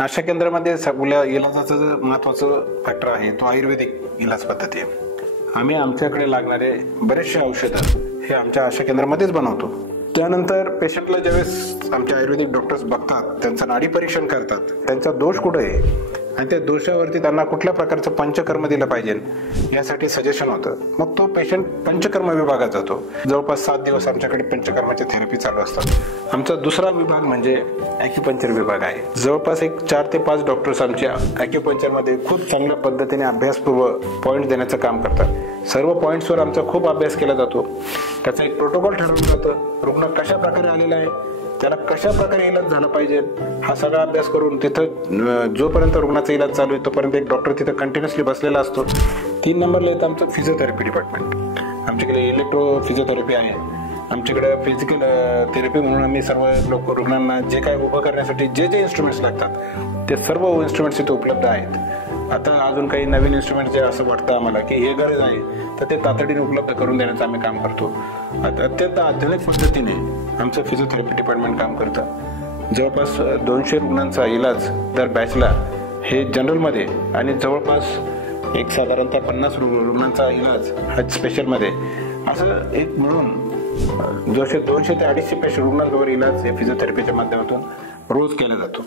आशा केंद्रामध्ये सगळ्या इलाजाचं जो महत्वाचं फॅक्टर आहे तो आयुर्वेदिक इलाज पद्धती आहे. आम्ही आमच्याकडे लागणारे बरेचसे औषधं हे आमच्या आशा केंद्रामध्येच बनवतो. त्यानंतर पेशंटला ज्यावेळेस आमचे आयुर्वेदिक डॉक्टर्स बघतात, त्यांचं नाडी परीक्षण करतात, त्यांचा दोष कुठे आहे आणि त्या दोषावरती त्यांना कुठल्या प्रकारचं पंचकर्म दिलं पाहिजे यासाठी सजेशन होतं. मग तो पेशंट पंचकर्म विभागात जातो. जवळपास 7 दिवस आमच्याकडे पंचकर्माच्या थेरपी चालू असतात. आमचा दुसरा विभाग म्हणजे ॲक्युपंक्चर विभाग आहे. जवळपास 4 ते 5 डॉक्टर्स आमच्या ॲक्युपंक्चरमध्ये खूप चांगल्या पद्धतीने अभ्यासपूर्वक पॉईंट देण्याचं काम करतात. सर्व पॉईंट्सवर आमचा खूप अभ्यास केला जातो. त्याचा एक प्रोटोकॉल ठरवलं जातं. रुग्ण कशा प्रकारे आलेला आहे, त्याला कशा प्रकारे इलाज झाला पाहिजे हा सगळा अभ्यास करून तिथं जोपर्यंत रुग्णाचा इलाज चालू आहे तोपर्यंत एक डॉक्टर तिथं कंटिन्युअसली बसलेला असतो. 3 नंबरला येतं आमचं फिजिओथेरपी डिपार्टमेंट. आमच्याकडे इलेक्ट्रो फिजिओथेरपी आहे. आमच्याकडे फिजिकल थेरपी म्हणून आम्ही सर्व रुग्णांना जे काय उभं करण्यासाठी जे इन्स्ट्रुमेंट्स लागतात ते सर्व इन्स्ट्रुमेंट्स इथे उपलब्ध आहेत. आता अजून काही नवीन इन्स्ट्रुमेंट जे असं वाटतं आम्हाला की हे गरज आहे तर ते तातडीने उपलब्ध करून देण्याचं आम्ही काम करतो. अत्यंत आधुनिक पद्धतीने आमचं फिजिओथेरपी डिपार्टमेंट काम करतं. जवळपास 200 रुग्णांचा इलाज दर बॅचला हे जनरलमध्ये आणि जवळपास साधारणतः 50 रुग्णांचा इलाज हा स्पेशलमध्ये असं एक मिळून 200 ते 250 पेशंट रुग्णांवर इलाज हे फिजिओथेरपीच्या माध्यमातून रोज केला जातो.